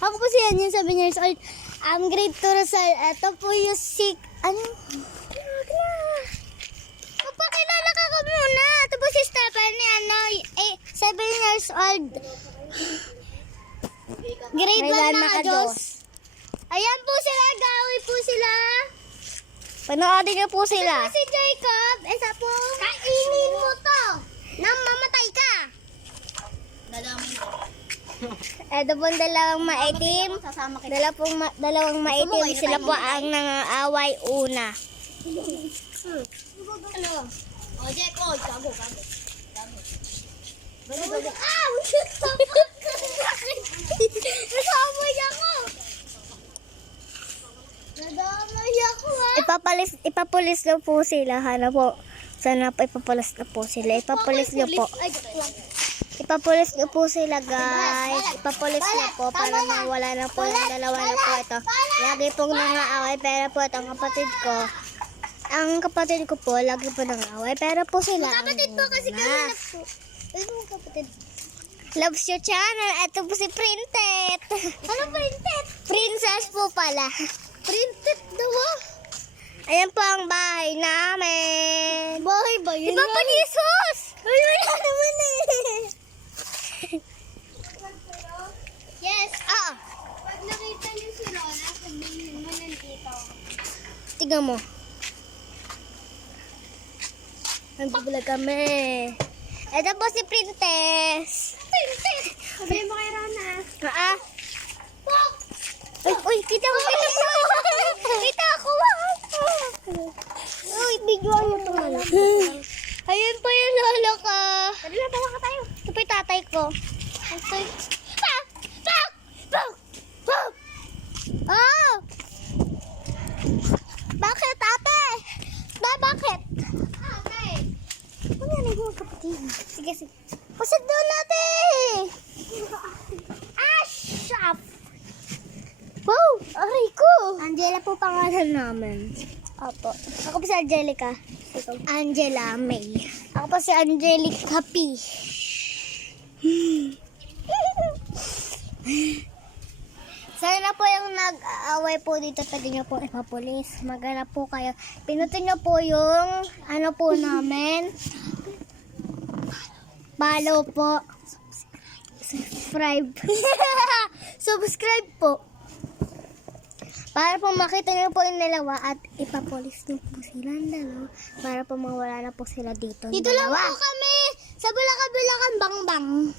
Ako po si Anyan, 7 years old. Grade 2 Rizal. Ito po yung Magpakilala ka muna. Ito po si Stephanie, 7 years old. Grade 1 na Diyos. Ayan po sila, gawin po sila. Panoorin niyo po sila. Ito po si Jacob. Isa po. Kainin mo to. Nang mamatay ka. Ito po dalawang maitim. Dalawang maitim. Sila po ang nangaaway una. O, Jacob, gago. Nasamay ako. Nadamay ako Ipapulis na po sila. Sana po ipapulis na po sila. Ipapulis niyo po. Ipapulis niyo po sila, guys. Ipapulis niyo po para mawala na po yung dalawa na po ito. Lagi pong nangaaway, pero po itong kapatid ko. Ang kapatid ko po, lagi po nangaaway, pero po sila. Kapatid po kasi kami na po. Ano mo kapatid? Loves your channel. Ito po si Printed. Ano printed? Princess po pala. Printed daw ah. Ayan po ang bahay namin. Bahay ba yun? Iba pa Jesus! Ay, wala naman eh. Yes. Ah, Pag nakita niyo si Lola, sabihin mo nandito. tingnan mo. Nagbubulag kami. Ito po si Princess. Printed. Sabihin mo kay Rana. Ah, Pok! uy, kita mo. Kita ako. Uy, videoan mo ito man. Ayun po yung lolo ko. Dali na, tawa ka tayo. Ito po yung tatay ko. Okay. Oh! Bakit, ate? Bakit? Okay. Ano yan ay mga kapatid? Sige. Pasad doon natin! Shop! Wow! Aray ko! Angela po pangalan namin. Opo. Ako po si Angelica. Angela May. Ako po si Angelica P. Sana po yung nag-aaway po dito, pwede nyo po ipapulis. Maghanap po kayo. Pinutin nyo po yung ano po namin. Follow po. Subscribe. Subscribe po. Para po makita nyo po yung dalawa at ipapulis nyo po silang dalawa. Para po mawala na po sila dito. Dito lang po kami. Sa Bulacan, Bang Bang.